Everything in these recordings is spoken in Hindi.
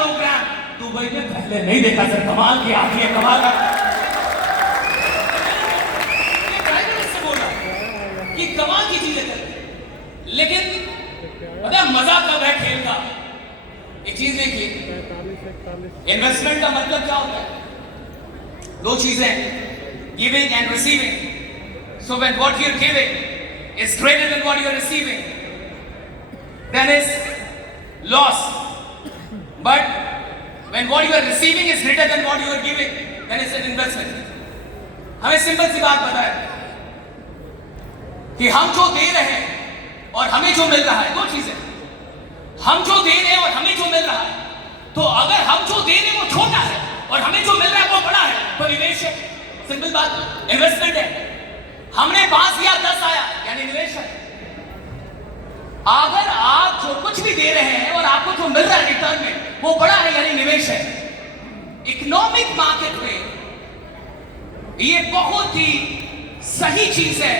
प्रोग्राम दुबई में पहले नहीं देखा सर। कमाल की आती है, कमाल का। से बोला कि कमाल की चीजें करते, लेकिन पता है मजा कब है खेल का? एक चीज देखिए, इन्वेस्टमेंट का मतलब क्या होता है? दो चीजें, giving and receiving. So when what you're giving is greater than what you're receiving, then is loss. But when what you are receiving is greater than what you are giving, then it's an investment. हमें सिंपल सी बात पता है कि हम जो दे रहे हैं और हमें जो मिल रहा है, दो चीजें। हम जो दे रहे हैं और हमें जो मिल रहा है, तो अगर हम जो दे रहे हैं वो छोटा है और हमें जो मिल रहा है वो बड़ा है, तो निवेश है। सिंपल बात, इन्वेस्टमेंट है। हमने 5 दिया 10 आया, यानी निवेश है। अगर आप जो कुछ भी दे रहे हैं और आपको जो मिल रहा है रिटर्न में वो बड़ा है, यानी निवेश है। इकोनॉमिक मार्केट में ये बहुत ही सही चीज है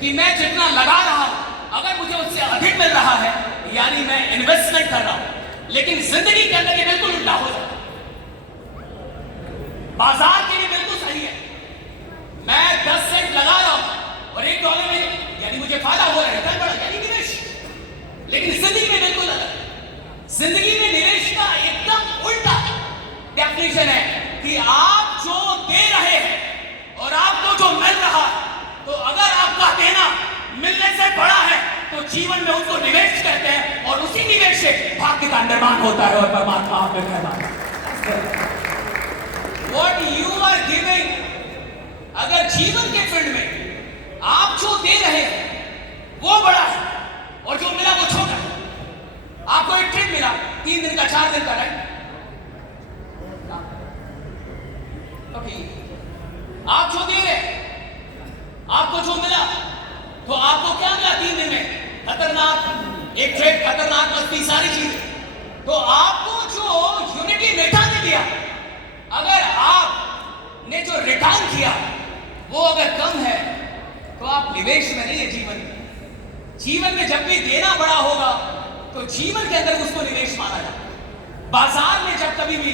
कि मैं जितना लगा रहा हूं, अगर मुझे उससे अधिक मिल रहा है, यानी मैं इन्वेस्टमेंट कर रहा हूं। लेकिन जिंदगी के अंदर ये बिल्कुल उल्टा हो जाता है। बाजार के लिए बिल्कुल सही है, मैं 10 सेंट लगा रहा हूं और $1 में, यानी मुझे फायदा हो रहा है, रिटर्न बढ़ा, यानी निवेश। लेकिन जिंदगी में बिल्कुल अलग। जिंदगी में निवेश का एकदम उल्टा डेफिनेशन है कि आप जो दे रहे हैं और आपको जो मिल रहा है, तो अगर आपका देना मिलने से बड़ा है तो जीवन में उसको निवेश कहते हैं और उसी निवेश से भाग्य का निर्माण होता है और परमात्मा आप में कहता। What you are giving, अगर जीवन के फील्ड में आप जो दे रहे हैं वो बड़ा है और जो मिला वो छोटा है। आपको एक ट्रिप मिला 3 दिन का, 4 दिन का, राइट? ओके, आप जो दे रहे हैं, आपको जो मिला, तो आपको क्या मिला 3 दिन में? खतरनाक एक ट्रिप, खतरनाक मस्ती, सारी चीजें। तो आपको जो यूनिटी रिटर्न दिया, अगर आपने जो रिटर्न किया वो अगर कम है तो आप निवेश में नहीं है जीवन में। जीवन में जब भी देना बड़ा होगा तो जीवन के अंदर उसको निवेश माना जाए। बाजार में जब कभी भी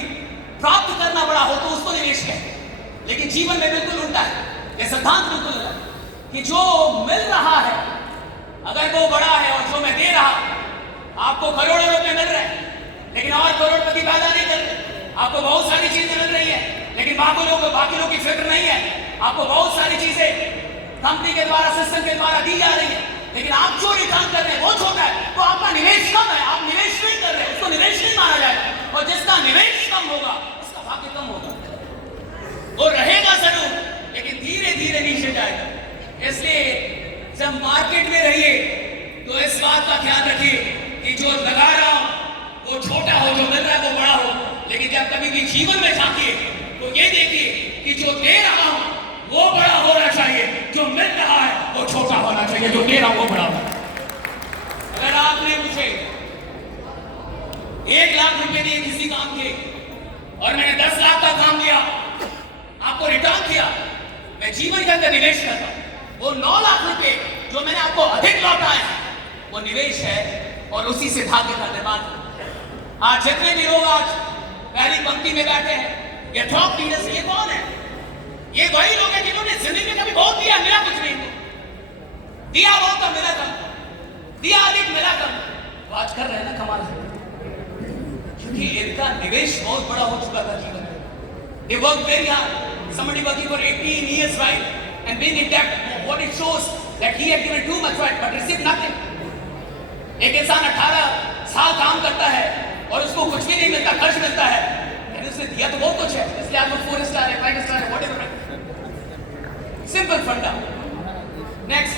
प्राप्त करना बड़ा हो तो उसको निवेश कहते हैं। लेकिन जीवन में बिल्कुल उल्टा है, यह सिद्धांत बिल्कुल अलग कि जो मिल रहा है अगर वो बड़ा है और जो मैं दे रहा, आपको करोड़ों रुपए मिल रहे हैं लेकिन और करोड़पति पैदा नहीं कर रहे। आपको बहुत सारी चीजें मिल रही है लेकिन बाकी लोगों की फिक्र नहीं है। आपको बहुत सारी चीजें कंपनी के द्वारा, सिस्टम के द्वारा दी जा रही है, लेकिन आप जो रिटर्न कर रहे हैं वो छोटा है, तो आपका निवेश कम है। आप निवेश नहीं कर रहे, उसको निवेश नहीं माना जाएगा। और जिसका निवेश कम होगा उसका भाग्य कम होगा। वो रहेगा जरूर लेकिन धीरे धीरे नीचे जाएगा। इसलिए जब मार्केट में रहिए तो इस बात का ध्यान रखिए कि जो लगा रहा हूं वो छोटा हो, जो मिल रहा है वो बड़ा हो। लेकिन जब कभी भी जीवन में झांकिए तो ये देखिए कि जो दे रहा हूं वो बड़ा होना चाहिए, जो मिल रहा है वो छोटा होना चाहिए, जो दे रहा हूं वो बड़ा होना। अगर आपने मुझे 1 लाख रुपए दिए किसी काम के और मैंने 10 लाख का काम किया, आपको रिटर्न किया, मैं जीवन के अंदर निवेश करता हूं। वो 9 लाख रुपए जो मैंने आपको अधिक लौटाया वो निवेश है और उसी से भाग्य का निर्माण। आज जितने भी लोग आज पहली पंक्ति में बैठे हैं, ये टॉप लीडर्स, ये कौन है? ये वही लोग हैं जिन्होंने जिंदगी में कभी बहुत दिया, मिला कुछ नहीं। दिया बहुत कम, मिला कम, दिया अधिक, मिला कम। तो आज कर रहे हैं ना कमाल, क्योंकि इनका निवेश बहुत बड़ा हो चुका था जीवन में। They worked very hard. Somebody working for 18 years, right, and being in debt. What it shows that he had given too much, right, but received nothing. एक इंसान 18 साल काम करता है और उसको कुछ भी नहीं मिलता, खर्च मिलता है, यानी उसने दिया तो बहुत कुछ है, इसलिए आपको 4 स्टार है, 5 स्टार है, whatever. सिंपल फंडा। नेक्स्ट,